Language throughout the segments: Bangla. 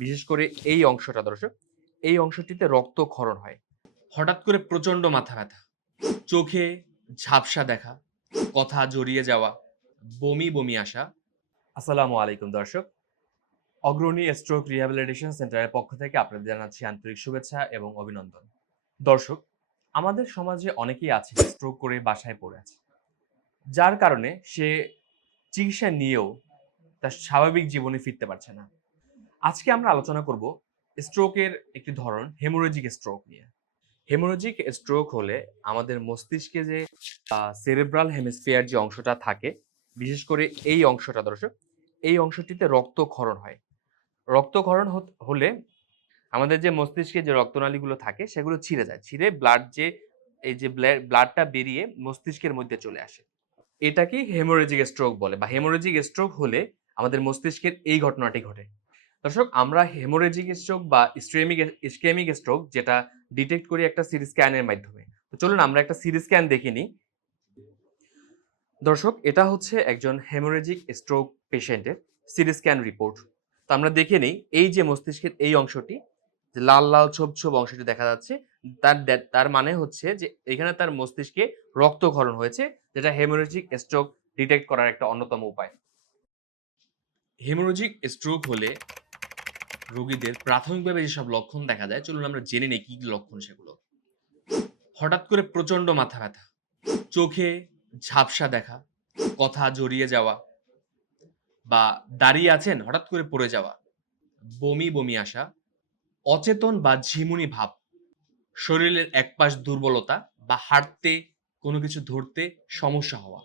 বিশেষ করে এই অংশটা দর্শক, এই অংশটিতে রক্তক্ষরণ হয়। হঠাৎ করে প্রচণ্ড মাথা ব্যথা, চোখে ঝাপসা দেখা, কথা জড়িয়ে যাওয়া, বমি বমি আসা। আসসালামু আলাইকুম দর্শক, অগ্রণী স্ট্রোক রিহ্যাবিলিটেশন সেন্টারের পক্ষ থেকে আপনাদের জানাচ্ছি আন্তরিক শুভেচ্ছা এবং অভিনন্দন। দর্শক, আমাদের সমাজে অনেকেই আছে স্ট্রোক করে বাসায় পড়ে আছে। যার কারণে সে চিকিৎসা নিয়েও তার স্বাভাবিক জীবনে ফিরতে পারছে না। আজকে আমরা আলোচনা করব স্ট্রোকের একটি ধরন হেমোরেজিক স্ট্রোক নিয়ে। হেমোরেজিক স্ট্রোক হলে আমাদের মস্তিষ্কে যে সেরেব্রাল হেমিসফিয়ার যে অংশটা থাকে, বিশেষ করে এই অংশটা দর্শক, এই অংশটিতে রক্তক্ষরণ হয়। রক্তক্ষরণ হলে আমাদের যে মস্তিষ্কে যে রক্তনালীগুলো থাকে, সেগুলো ছিঁড়ে যায়। ছিঁড়ে ব্লাড যে, এই যে ব্লাডটা বেরিয়ে মস্তিষ্কের মধ্যে চলে আসে। এটাকে হেমোরেজিক স্ট্রোক বলে। বা হেমোরেজিক স্ট্রোক হলে আমাদের মস্তিষ্কের এই ঘটনাটি ঘটে। দর্শক, আমরা হেমোরেজিক স্ট্রোক বা স্ট্রেমিক স্কেমিক স্ট্রোক যেটা ডিটেক্ট করি একটা সিটি স্ক্যানের মাধ্যমে। তো চলুন আমরা একটা সিটি স্ক্যান দেখে নিই। দর্শক, এটা হচ্ছে একজন হেমোরেজিক স্ট্রোক পেশেন্টের সিটি স্ক্যান রিপোর্ট তো আমরা দেখে নিই, এই যে মস্তিষ্কের এই অংশটি, যে লাল লাল, ছোপ ছোপ অংশটি দেখা যাচ্ছে, তার তার মানে হচ্ছে যে এখানে তার মস্তিষ্কে রক্তক্ষরণ হয়েছে, যেটা হেমোরেজিক স্ট্রোক ডিটেক্ট করার একটা অন্যতম উপায়। হেমোরেজিক স্ট্রোক হলে রোগীদের প্রাথমিকভাবে যেসব লক্ষণ দেখা যায়, চলুন আমরা জেনে নিই কি লক্ষণ সেগুলো। হঠাৎ করে প্রচণ্ড মাথা ব্যথা, চোখে ঝাপসা দেখা, কথা জড়িয়ে যাওয়া বা দাঁড়িয়ে আছেন হঠাৎ করে পড়ে যাওয়া, বমি বমি আসা, অচেতন বা ঝিমুনি ভাব, শরীরের একপাশ দুর্বলতা বা হাঁটতে কোনো কিছু ধরতে সমস্যা হওয়া।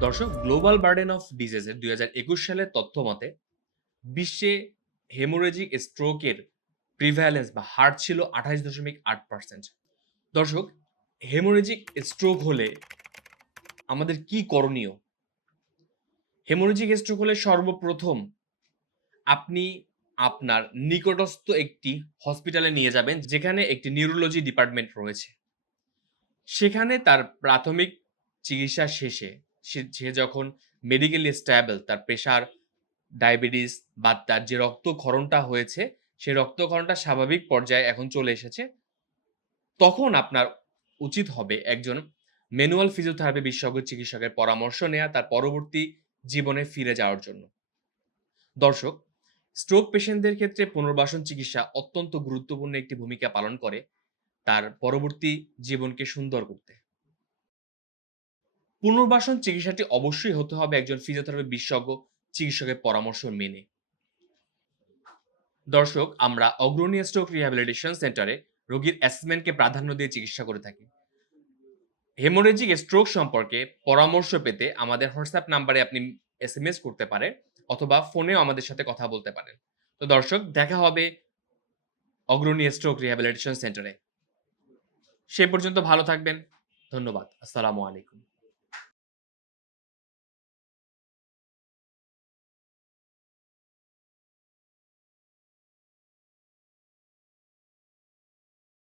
দর্শক, গ্লোবাল বার্ডেন অফ ডিজিজের দুই হাজার একুশ সালের তথ্য মতে, বিশ্বে হেমোরেজিক স্ট্রোকের প্রিভ্যালেন্স বা হার ছিল আঠাশ দশমিক আট পার্সেন্ট দর্শক হেমোরেজিক স্ট্রোক হলে আমাদের কি করণীয়? হেমোরেজিক স্ট্রোক হলে সর্বপ্রথম আপনি আপনার নিকটস্থ একটি হসপিটালে নিয়ে যাবেন, যেখানে একটি নিউরোলজি ডিপার্টমেন্ট রয়েছে। সেখানে তার প্রাথমিক চিকিৎসা শেষে, সে- যখন মেডিকেলি স্ট্যাবল তার প্রেশার ডায়াবেটিস বা তার যে রক্তক্ষরণটা হয়েছে, সেই রক্তক্ষরণটা স্বাভাবিক পর্যায়ে এখন চলে এসেছে। তখন আপনার উচিত হবে একজন ম্যানুয়াল ফিজিওথেরাপি বিশেষজ্ঞ চিকিৎসকের পরামর্শ নেওয়া তার পরবর্তী জীবনে ফিরে যাওয়ার জন্য। দর্শক স্ট্রোক পেশেন্টদের ক্ষেত্রে পুনর্বাসন চিকিৎসা অত্যন্ত গুরুত্বপূর্ণ একটি ভূমিকা পালন করে তার পরবর্তী জীবনকে সুন্দর করতে। পুনর্বাসন চিকিৎসাটি অবশ্যই হতে হবে একজন ফিজিওথেরাপি বিশেষজ্ঞ চিকিৎসকের পরামর্শ মেনে। দর্শক, আমরা অগ্রণী স্ট্রোক রিহ্যাবিলিটেশন সেন্টারে রোগীর অ্যাসেসমেন্টকে প্রাধান্য দিয়ে চিকিৎসা করে থাকি। হেমোরেজিক স্ট্রোক সম্পর্কে পরামর্শ পেতে আমাদের হোয়াটসঅ্যাপ নাম্বারে আপনি এসএমএস করতে পারেন অথবা ফোনেও আমাদের সাথে কথা বলতে পারেন। তো দর্শক, দেখা হবে অগ্রণী স্ট্রোক রিহ্যাবিলিটেশন সেন্টারে সে পর্যন্ত ভালো থাকবেন। ধন্যবাদ। আসসালামু আলাইকুম।